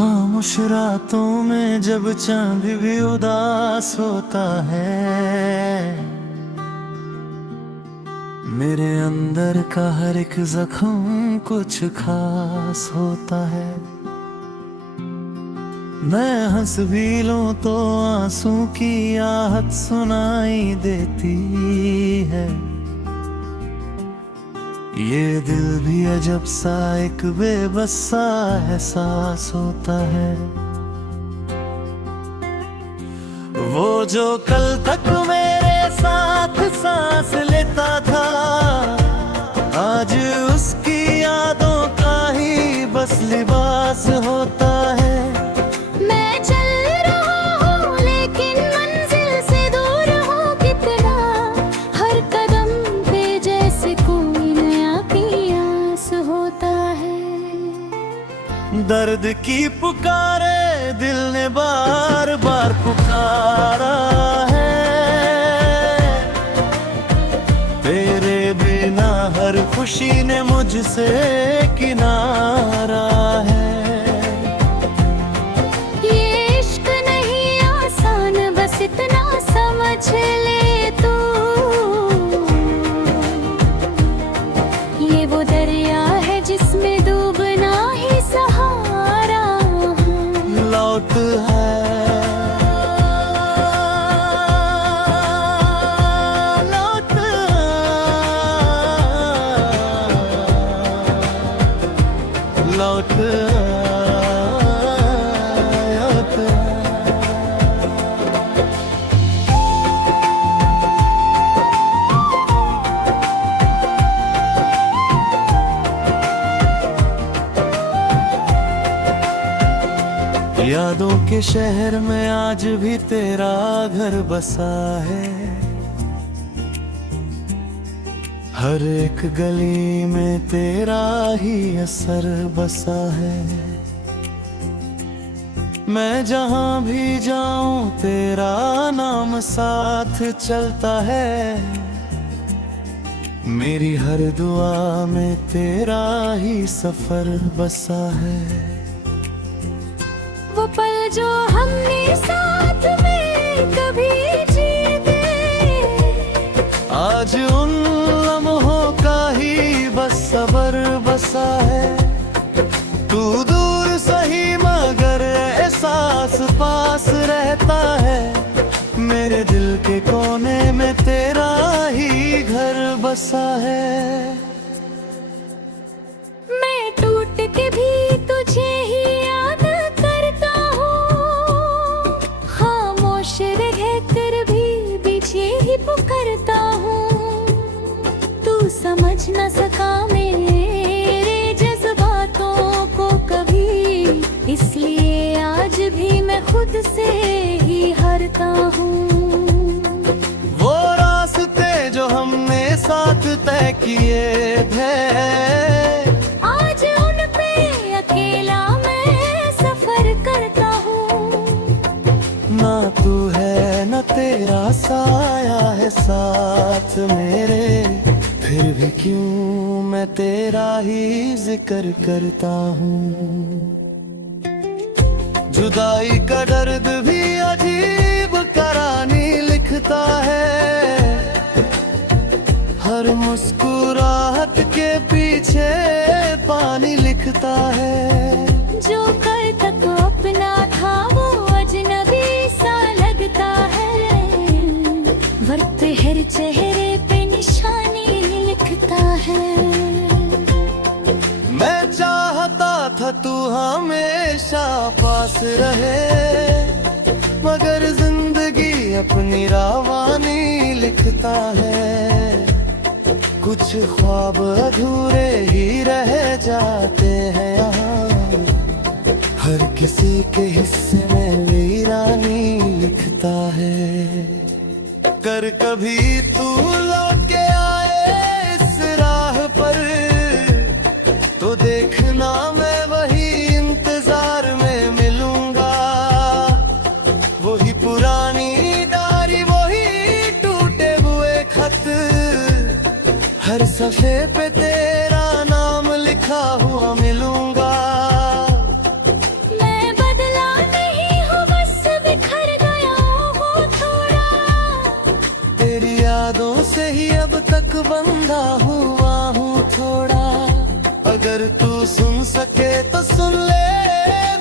खामोश रातों में जब चांद भी उदास होता है, मेरे अंदर का हर एक जख्म कुछ खास होता है। मैं हंस भी लूं तो आंसू की आहट सुनाई देती है। ये दिल भी अजब सा एक बेबस सा एहसास होता है। वो जो कल तक मेरे साथ सांस लेता था, आज उसकी यादों का ही बस लिबास होता है। मैं चल रहा हूँ लेकिन मंजिल से दूर हूँ कितना, हर कदम पे जैसे कोई नया कियास होता है। दर्द की पुकारे दिल ने बार बार पुकारा है, तेरे बिना हर खुशी ने मुझसे किनारा है। ये इश्क नहीं आसान, बस इतना समझ ले तू, ये वो दरिया है जिसमें डूबना ही सहारा है। लौट है लौट, लौट यादों के शहर में आज भी तेरा घर बसा है। हर एक गली में तेरा ही असर बसा है। मैं जहां भी जाऊं तेरा नाम साथ चलता है। मेरी हर दुआ में तेरा ही सफर बसा है। वो पल जो हमने साथ में कभी जीते, आज उन लम्हों का ही बस सबर बसा है। तू दूर सही मगर एहसास पास रहता है। मेरे दिल के कोने में तेरा ही घर बसा है। मैं टूट के भी तुझे ही याद करता हूँ, खामोश रह कर भी पीछे ही पुकारता हूँ। तू समझ न सका मेरे जज्बातों को कभी, इसलिए आज भी मैं खुद से ही हारता हूँ। वो रास्ते जो हमने साथ तय किए थे, आज उन पे अकेला मैं सफर करता हूँ। ना तू है न तेरा साया है साथ मेरे, फिर भी क्यों मैं तेरा ही जिक्र करता हूँ। जुदाई का दर्द भी अजीब कहानी लिखता है। हर मुस्कुराहट के पीछे पानी लिखता है। जो कल तक अपना था वो अजनबी सा लगता है। वक्त हर चेहरे पे निशानी लिखता है। मैं चाहता था तू हमेशा पास रहे, मगर जिंदगी अपनी रावानी लिखता है। कुछ ख्वाब अधूरे ही रह जाते हैं यहाँ, हर किसी के हिस्से में वीरानी लिखता है। कर कभी तू लौट के आए इस राह पर, तो देखना मैं वही इंतजार में मिलूंगा। वही पुरानी डायरी, वही टूटे हुए खत, हर सफ़े पे तेरा नाम लिखा हुआ मिलूंगा। मैं तक बंधा हुआ हूँ थोड़ा। अगर तू सुन सके तो सुन ले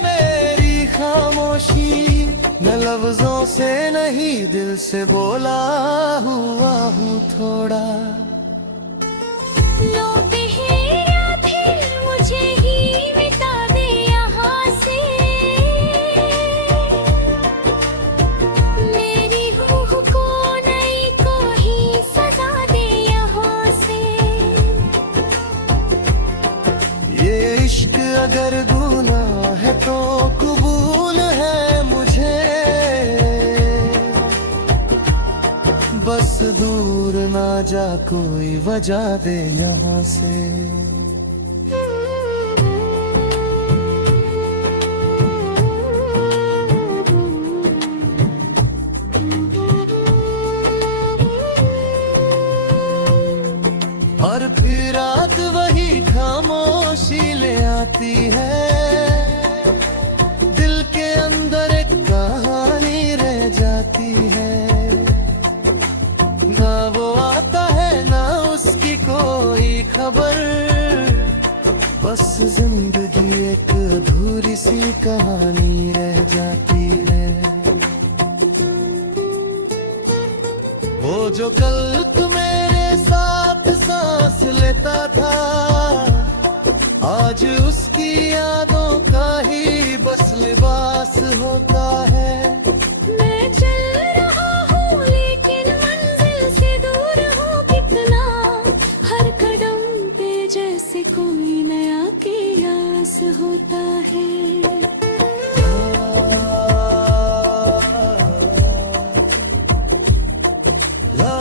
मेरी खामोशी। मैं लफ्जों से नहीं दिल से बोला हुआ हूँ थोड़ा। लौट ही या फिर मुझे ही मिटा दे यहाँ से। मेरी रूह को नई कोई सजा दे यहाँ से। ये इश्क अगर गुनाह है तो कबूल है मुझे। बस दूर ना जा कोई वजह दे यहाँ से। और फिर रात वही खामोशी ले आती है। दिल के अंदर एक कहानी रह जाती है। ना वो आता है ना उसकी कोई खबर। बस जिंदगी एक अधूरी सी कहानी रह जाती है। वो जो कल तू मेरे साथ सांस लेता था, आज उसकी यादों का ही बस लिबास होता है। मैं चल रहा हूँ लेकिन मंजिल से दूर हूँ कितना। हर कदम पे जैसे कोई नया कियास होता है। ला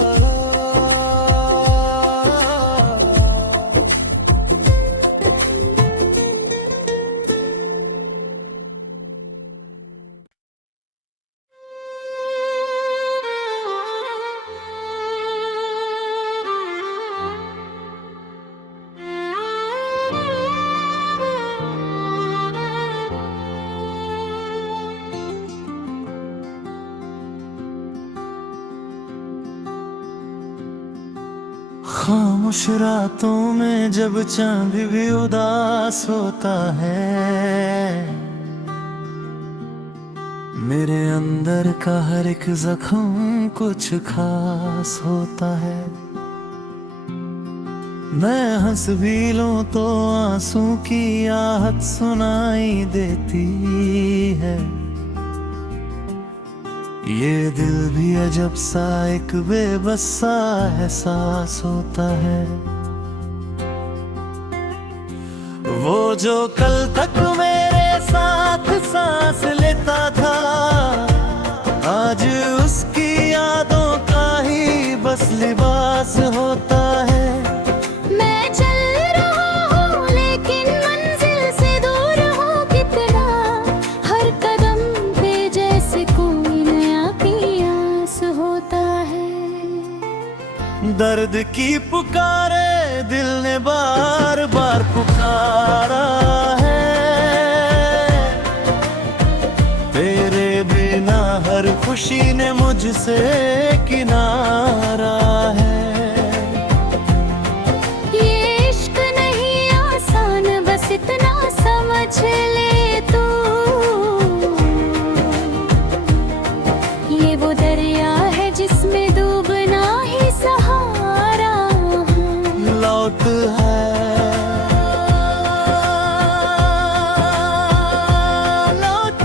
खामोश रातों में जब चांद भी उदास होता है। मेरे अंदर का हर एक जख्म कुछ खास होता है। मैं हंस भी लूं तो आंसू की आहट सुनाई देती है। ये दिल भी अजब सा एक बेबस सा एहसास होता है। वो जो कल तक मेरे साथ सांस लेता था, आज उसकी यादों का ही बस लिबास होता है। मैं चल रहा हूँ लेकिन मंजिल से दूर हूँ कितना। हर कदम पे जैसे कोई नया कियास होता है। दर्द की पुकारे दिल ने बार बार पुकारा है। तेरे बिना हर खुशी ने मुझसे किनारा है। ये इश्क नहीं आसान बस इतना समझ ले तू। ये वो दरिया है जिसमें डूबना ही सहारा है। लौट है लौट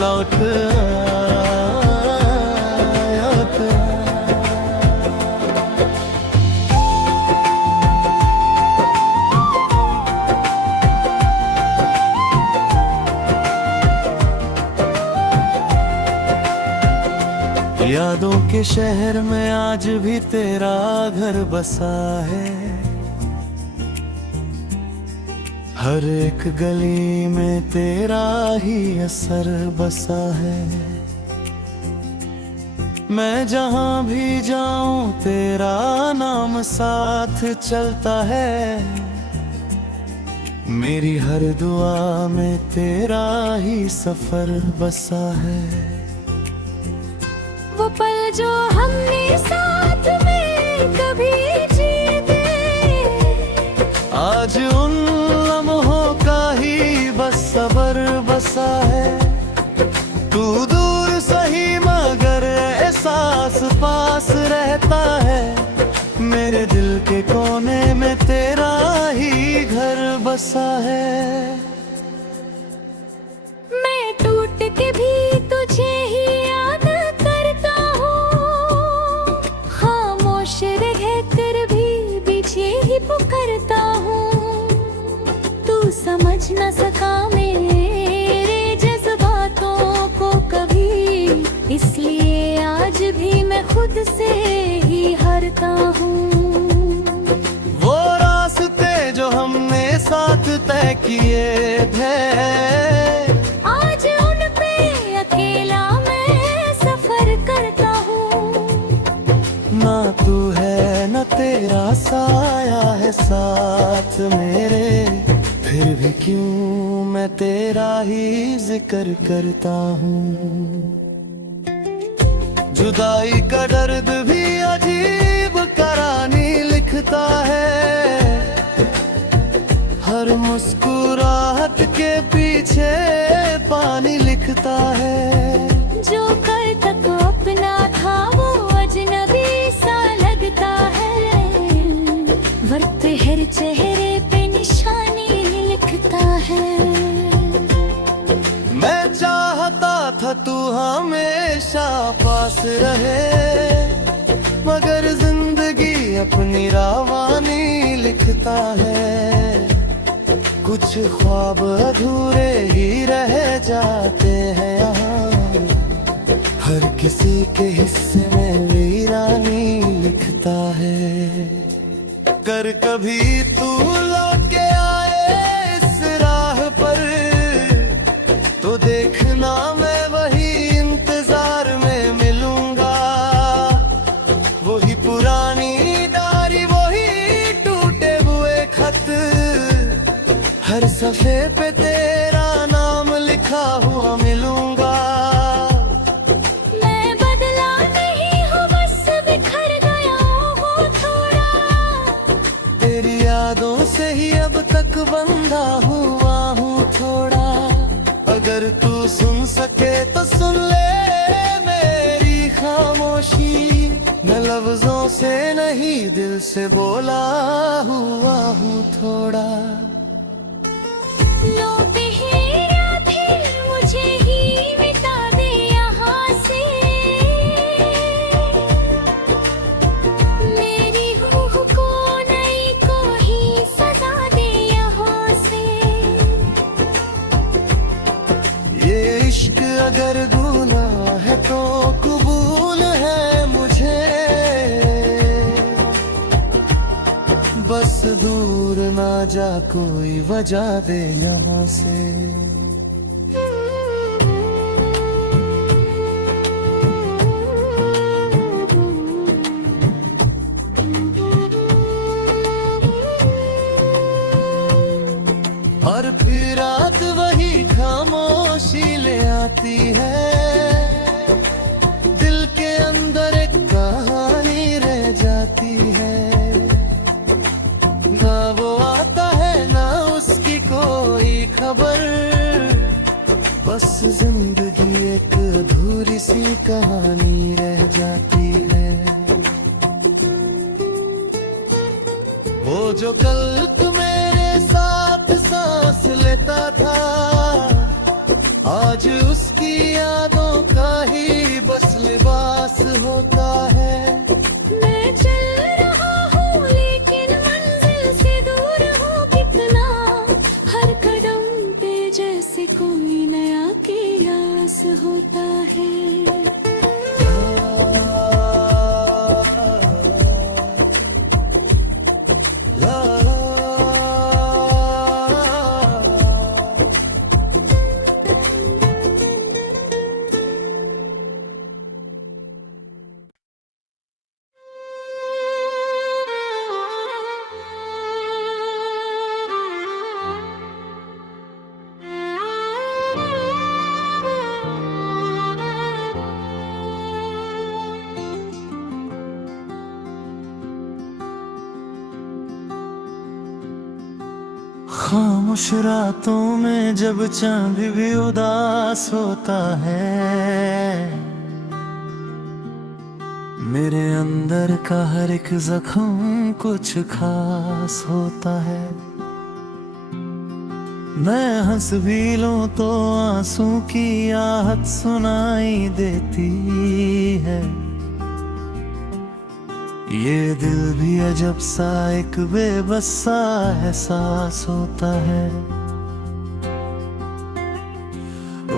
लौट यादों के शहर में आज भी तेरा घर बसा है। हर एक गली में तेरा ही असर बसा है। मैं जहां भी जाऊं तेरा नाम साथ चलता है। मेरी हर दुआ में तेरा ही सफर बसा है। वो पल जो हमने साथ में कभी जिए, आज उन लम्हों का ही बस सबर बसा है। तू दूर सही मगर एहसास पास रहता है। मेरे दिल के कोने में तेरा ही घर बसा है। मैं टूट के भी तुझे ही याद करता हूँ, खामोश रह कर भी पीछे ही पुकारता हूँ। तू समझ न सका मेरे जज्बातों को कभी, इसलिए आज भी मैं खुद से ही हारता हूँ। वो रास्ते जो हमने साथ तय किए थे, आज उन पे अकेला मैं सफर करता हूँ। ना तू है न तेरा साया है साथ मेरे, फिर भी क्यों मैं तेरा ही जिक्र करता हूँ। जुदाई का दर्द भी अजीब कहानी लिखता है। हर मुस्कुराहट के पीछे पानी लिखता है। जो कल तक अपना था वो अजनबी सा लगता है, वक्त हर चेहरे पे निशानी लिखता है। मैं चाहता था तू हमेशा पास रहे, मगर जिंदगी अपनी रावानी लिखता है। कुछ ख्वाब अधूरे ही रह जाते हैं यहाँ, हर किसी के हिस्से में वीरानी लिखता है। कर कभी तू लौट के आए इस राह पर, तो देखना मैं वही इंतजार में मिलूंगा। वही पुरानी डायरी, वही टूटे हुए खत, हर सफ़े पे तेरा नाम लिखा हुआ मिलूंगा। मैं बदला नहीं हूँ, बस बिखर गया हूँ थोड़ा। तेरी यादों से ही अब तक बंधा हुआ हूँ थोड़ा। अगर तू सुन सके तो सुन ले मेरी खामोशी, मैं लफ्जों से नहीं दिल से बोला हुआ हूँ थोड़ा। लो बेहिया फिर मुझे ही मिटा दे यहाँ से, मेरी रूह को नई को ही सजा दे यहाँ से। ये इश्क अगर गुनाह है तो कबूल है मुझे, बस दूर ना जा कोई वजह दे यहाँ से। और फिर रात वही खामोशी ले आती है। दिल के अंदर एक कहानी रह जाती है। ना वो आता है ना उसकी कोई खबर, बस जिंदगी एक अधूरी सी कहानी रह जाती है। वो जो कल तू मेरे साथ सांस लेता था, आज उसकी यादों का ही बस लिबास होता है। मैं चल रहा हूँ लेकिन मंजिल से दूर हूँ कितना, हर कदम पे जैसे कोई नया कियास होता है। खामोश रातों में जब चांद भी उदास होता है, मेरे अंदर का हर एक जख्म कुछ खास होता है। मैं हंस भी लूं तो आंसू की आहट सुनाई देती है। ये दिल भी अजब सा एक बेबस सा एहसास होता है।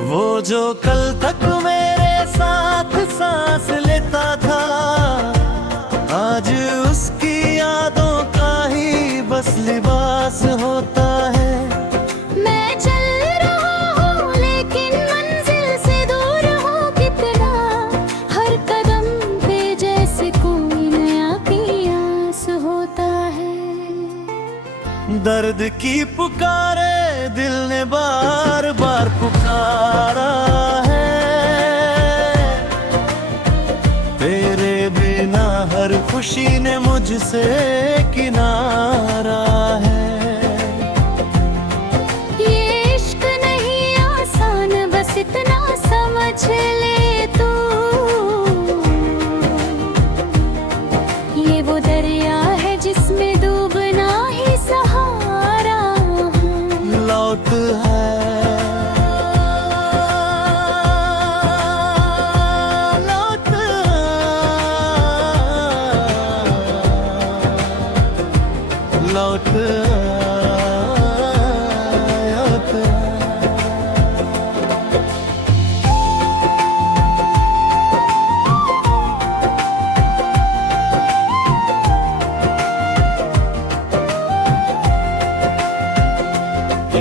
वो जो कल तक मेरे साथ सांस लेता था, आज उसकी यादों का ही बस लिबास होता है। मैं चल रहा हूँ लेकिन मंजिल से दूर हूँ कितना, हर कदम पे जैसे कोई नया कियास होता है। दर्द की पुकारे दिल ने बार बार पुकारा है, तेरे बिना हर खुशी ने मुझसे किनारा है। ये इश्क नहीं आसान बस इतना समझ ले तू, ये वो दरिया है जिसमें डूबना ही सहारा है। लौट है लौट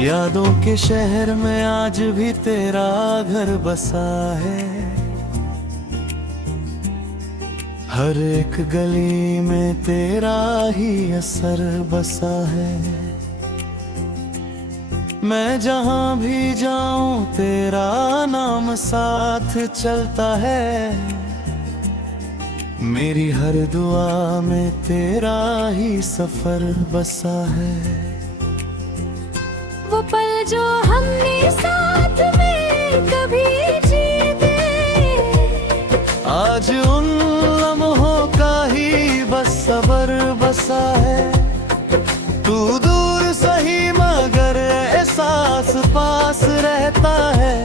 यादों के शहर में आज भी तेरा घर बसा है। हर एक गली में तेरा ही असर बसा है। मैं जहां भी जाऊं तेरा नाम साथ चलता है। मेरी हर दुआ में तेरा ही सफर बसा है। वो पल जो हमने साथ में कभी जीते, आज उन लम्हों का ही बस सबर बसा है। तू दूर सही मगर एहसास पास रहता है।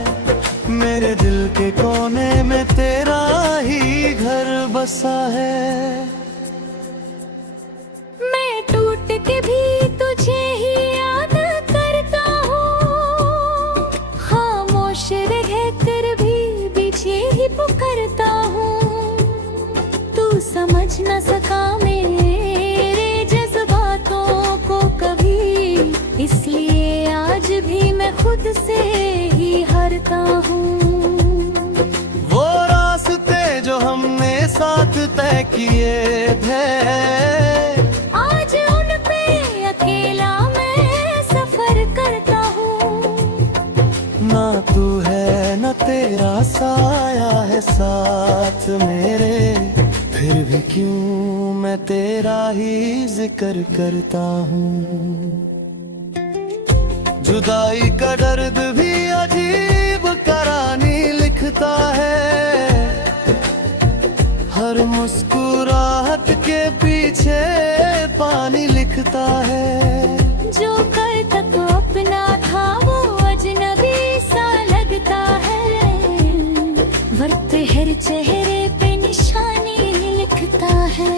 मेरे दिल के कोने में तेरा ही घर बसा है। मैं टूट के भी तुझे ही याद करता हूँ, खामोश रह कर भी पीछे ही पुकारता हूँ। तू समझ न सका मेरे जज्बातों को कभी, इसलिए आज भी मैं खुद से ही हारता हूँ। वो रास्ते जो हमने साथ तय किए थे, आज उन पे अकेला मैं सफर करता हूँ। ना तू है न तेरा साया है साथ मेरे, फिर भी क्यों मैं तेरा ही जिक्र करता हूँ। जुदाई का दर्द भी अजीब करानी लिखता है। हर मुस्कुराहट के पीछे पानी लिखता है। जो कल तक अपना था वो अजनबी सा लगता है, वक्त हर चेहरे पे निशानी लिखता है।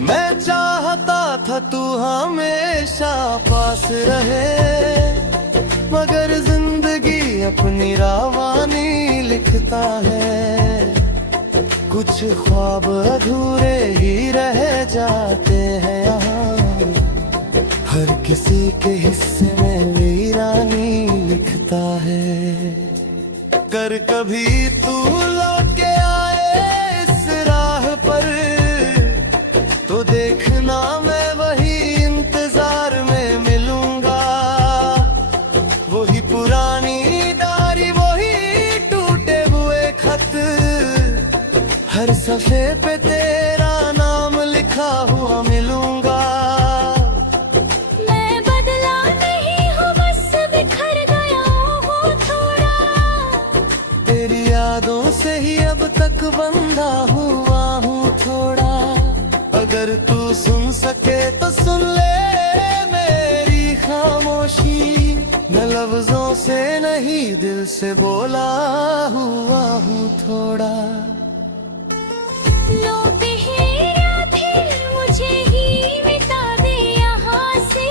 मैं चाहता था तू हमेशा पास रहे, मगर जिंदगी अपनी रावानी लिखता है। कुछ ख्वाब अधूरे ही रह जाते हैं यहाँ, हर किसी के हिस्से में वीरानी लिखता है। कर कभी तू लौट के आए इस राह पर, तो देखना मैं वही इंतजार में मिलूंगा। वही पुरानी डायरी, वही टूटे हुए खत, हर सफे पे तेरा नाम लिखा हुआ मिलूंगा। मैं तब तक बंधा हुआ हूँ थोड़ा। अगर तू सुन सके तो सुन ले मेरी खामोशी। मैं लफ्जों से नहीं दिल से बोला हुआ हूँ थोड़ा। लो बेहरा दिल मुझे ही मिटा दे यहाँ से।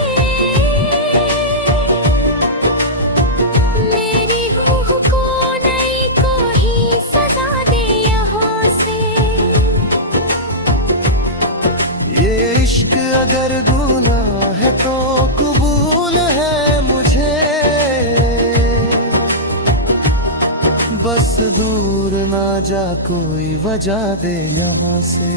मेरी रूह को नई को ही सजा दे यहाँ से। ये इश्क अगर गुनाह है तो कबूल है मुझे। बस दूर ना जा कोई वजह दे यहाँ से।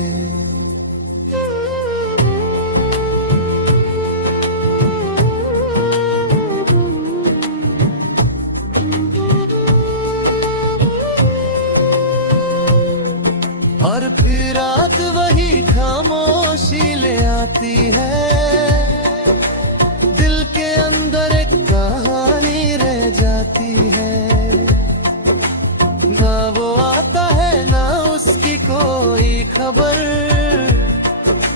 और फिर रात वही खामोशी ले आती है। दिल के अंदर एक कहानी रह जाती है। ना वो आता है ना उसकी कोई खबर।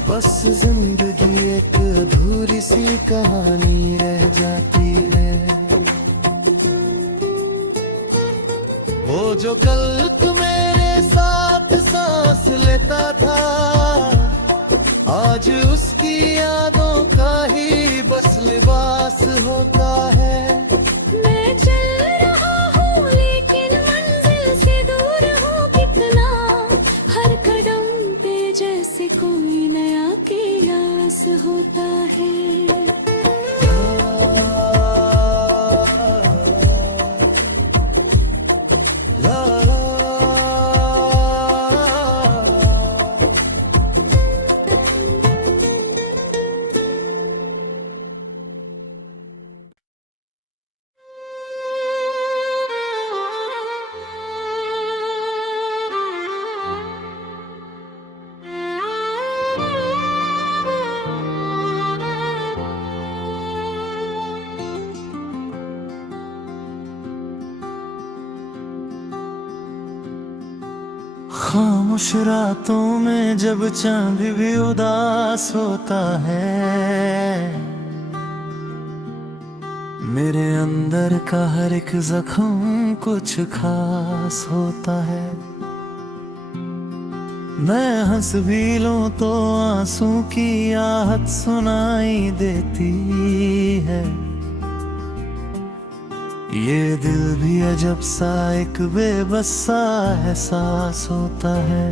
बस जिंदगी एक अधूरी सी कहानी रह जाती है। वो जो कल तू मेरे साथ सांस लेता था, आज उसकी यादों का ही बस लिबास होता है। मैं चल रहा हूँ लेकिन मंजिल से दूर हूँ कितना। हर कदम पे जैसे कोई नया कियास होता है। ला ला खामोश रातों में जब चांद भी उदास होता है। मेरे अंदर का हर एक जख्म कुछ खास होता है। मैं हंस भी लूं तो आंसू की आहट सुनाई देती है। ये दिल भी अजब सा एक बेबस सा एहसास होता है।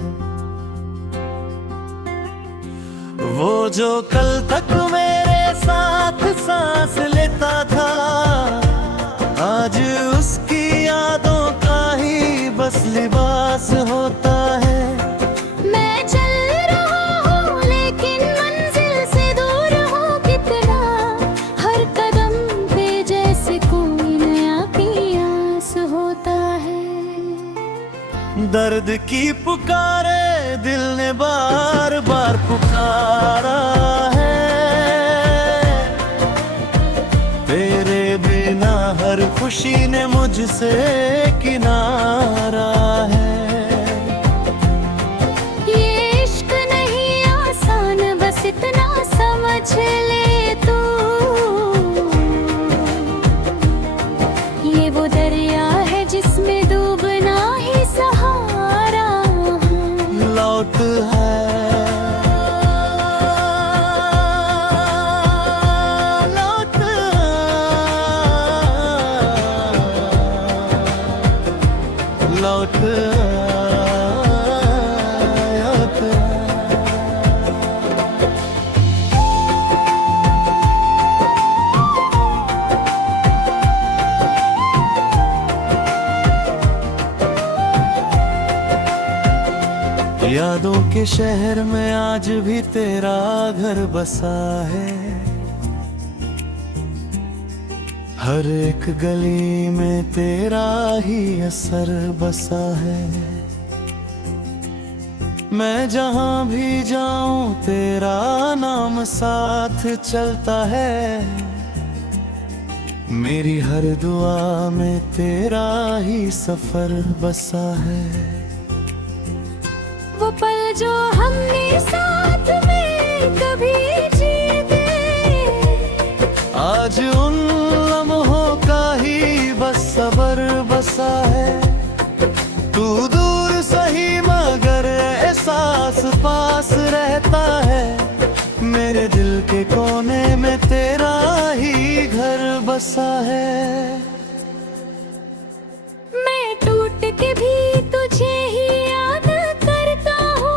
वो जो कल तक मेरे साथ सांस लेता था, आज उसकी यादों का ही बस लिबास होता है। मैं चल रहा हूँ लेकिन मंजिल से दूर हूँ कितना। हर कदम पे जैसे कोई नया कियास होता है। दर्द की पुकारे दिल ने बार बार पुकारा है। तेरे बिना हर खुशी ने मुझसे किनारा है। ये इश्क नहीं आसान बस इतना समझ ले तू। ये वो दरिया है जिसमें डूबना ही सहारा है। लौट है लौट लौट यादों के शहर में आज भी तेरा घर बसा है। हर एक गली में तेरा ही असर बसा है। मैं जहां भी जाऊं तेरा नाम साथ चलता है। मेरी हर दुआ में तेरा ही सफर बसा है। जो हमने साथ में कभी जीते, आज उन लम्हों का ही बस सबर बसा है। तू दूर सही मगर एहसास पास रहता है। मेरे दिल के कोने में तेरा ही घर बसा है। मैं टूट के भी तुझे ही याद करता हूँ,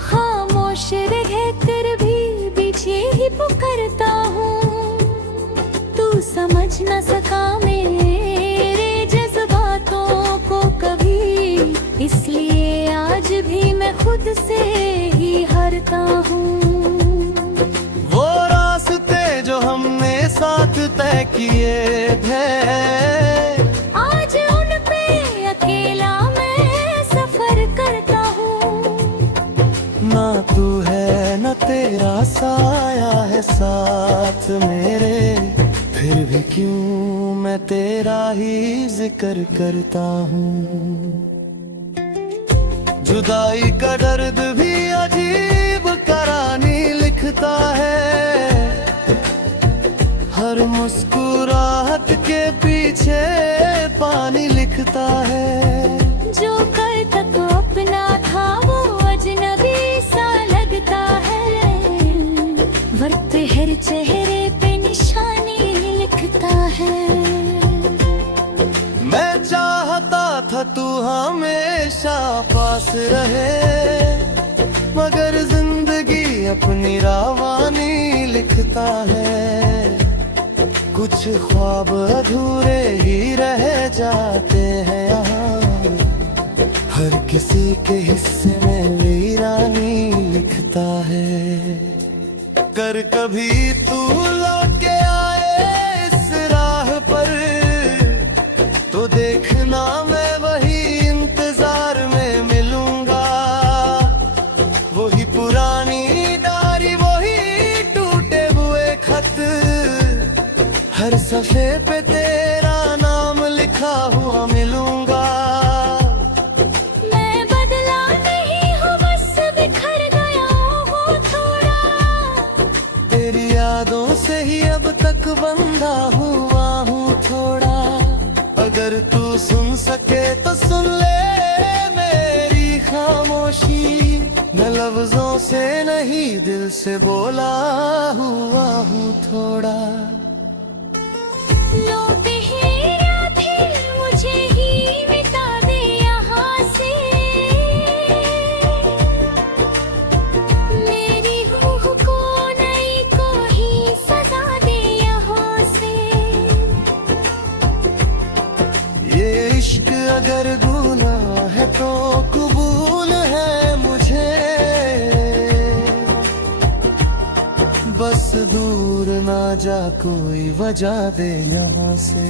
खामोश रह कर भी पीछे ही पुकारता हूँ। तू समझ न सका मेरे जज्बातों को कभी, इसलिए आज भी मैं खुद से ही हारता हूँ। वो रास्ते जो हमने साथ तय किए थे, आज उन पे अकेला मैं सफर करता हूँ। ना तू है न तेरा साया है साथ मेरे, फिर भी क्यों मैं तेरा ही जिक्र करता हूँ। जुदाई का दर्द भी अजीब कहानी लिखता है। हर मुस्कुराहट के पीछे पानी लिखता है। जो कल तक अपना था वो अजनबी सा लगता है, वक्त हर चेहरे पे निशानी लिखता है। मैं चाहता था तू हमेशा पास रहे, मगर जिंदगी अपनी रावानी लिखता है। कुछ ख्वाब अधूरे ही रह जाते हैं यहाँ, हर किसी के हिस्से में वीरानी लिखता है। कर कभी तू लौट के आए इस राह पर, तो देखना मैं वही इंतजार में मिलूंगा। वही पुरानी डायरी, वही टूटे हुए खत, हर सफ़े पे तेरा नाम लिखा हुआ मिलूंगा। मैं बदला नहीं हूँ, बस बिखर गया हूँ थोड़ा। तेरी यादों से ही अब तक बंधा हुआ हूँ थोड़ा। अगर तू सुन सके तो सुन ले मेरी खामोशी, मैं लफ्जों से नहीं दिल से बोला हुआ हूँ थोड़ा। लौट ही या फिर मुझे ही मिटा दे यहाँ से, मेरी रूह को नई को ही सजा दे यहाँ से। ये इश्क अगर गुनाह है तो कबूल है मुझे, बस दूर ना जा कोई वजह दे यहाँ से।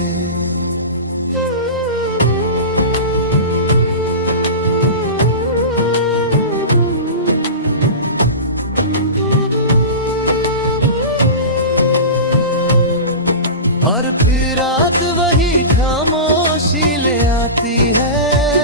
और फिर रात वही खामोशी ले आती है।